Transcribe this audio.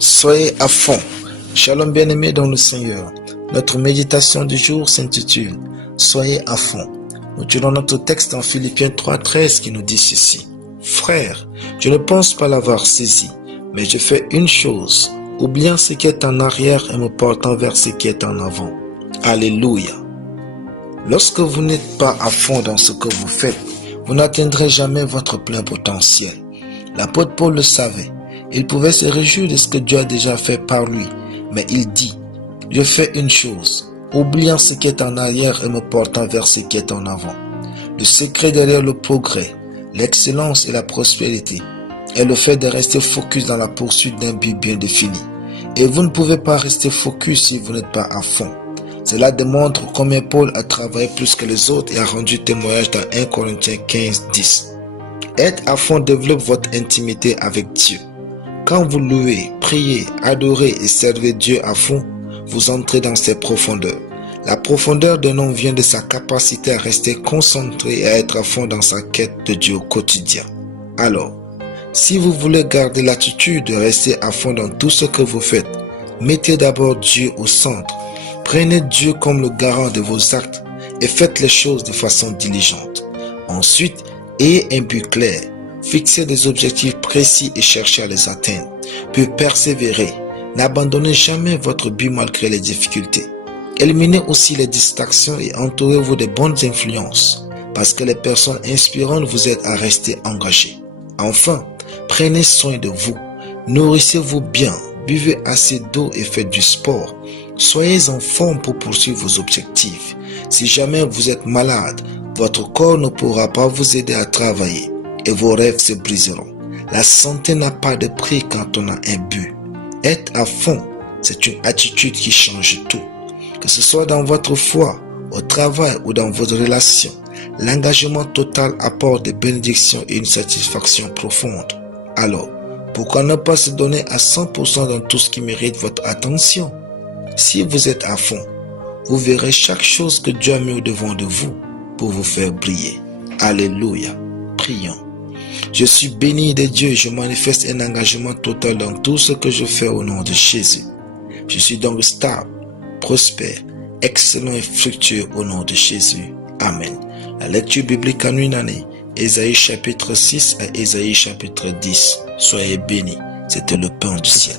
Soyez à fond. Shalom bien-aimés dans le Seigneur. Notre méditation du jour s'intitule « Soyez à fond ». Nous tirons notre texte en Philippiens 3,13 qui nous dit ceci. « Frères, je ne pense pas l'avoir saisi, mais je fais une chose, oubliant ce qui est en arrière et me portant vers ce qui est en avant. » Alléluia. Lorsque vous n'êtes pas à fond dans ce que vous faites, vous n'atteindrez jamais votre plein potentiel. L'apôtre Paul le savait. Il pouvait se réjouir de ce que Dieu a déjà fait par lui, mais il dit « Je fais une chose, oubliant ce qui est en arrière et me portant vers ce qui est en avant. » Le secret derrière le progrès, l'excellence et la prospérité est le fait de rester focus dans la poursuite d'un but bien défini. Et vous ne pouvez pas rester focus si vous n'êtes pas à fond. Cela démontre combien Paul a travaillé plus que les autres et a rendu témoignage dans 1 Corinthiens 15, 10. Être à fond développe votre intimité avec Dieu. Quand vous louez, priez, adorez et servez Dieu à fond, vous entrez dans ses profondeurs. La profondeur d'un homme vient de sa capacité à rester concentré et à être à fond dans sa quête de Dieu au quotidien. Alors, si vous voulez garder l'attitude de rester à fond dans tout ce que vous faites, mettez d'abord Dieu au centre. Prenez Dieu comme le garant de vos actes et faites les choses de façon diligente. Ensuite, ayez un but clair. Fixez des objectifs précis et cherchez à les atteindre. Puis persévérez. N'abandonnez jamais votre but malgré les difficultés. Éliminez aussi les distractions et entourez-vous de bonnes influences, parce que les personnes inspirantes vous aident à rester engagés. Enfin, prenez soin de vous. Nourrissez-vous bien, buvez assez d'eau et faites du sport. Soyez en forme pour poursuivre vos objectifs. Si jamais vous êtes malade, votre corps ne pourra pas vous aider à travailler et vos rêves se briseront. La santé n'a pas de prix quand on a un but. Être à fond, c'est une attitude qui change tout. Que ce soit dans votre foi, au travail ou dans vos relations, l'engagement total apporte des bénédictions et une satisfaction profonde. Alors, pourquoi ne pas se donner à 100% dans tout ce qui mérite votre attention? Si vous êtes à fond, vous verrez chaque chose que Dieu a mis au devant de vous pour vous faire briller. Alléluia. Prions. Je suis béni de Dieu et je manifeste un engagement total dans tout ce que je fais au nom de Jésus. Je suis donc stable, prospère, excellent et fructueux au nom de Jésus. Amen. La lecture biblique en une année, Ésaïe chapitre 6 à Ésaïe chapitre 10. Soyez bénis, c'était le pain du ciel.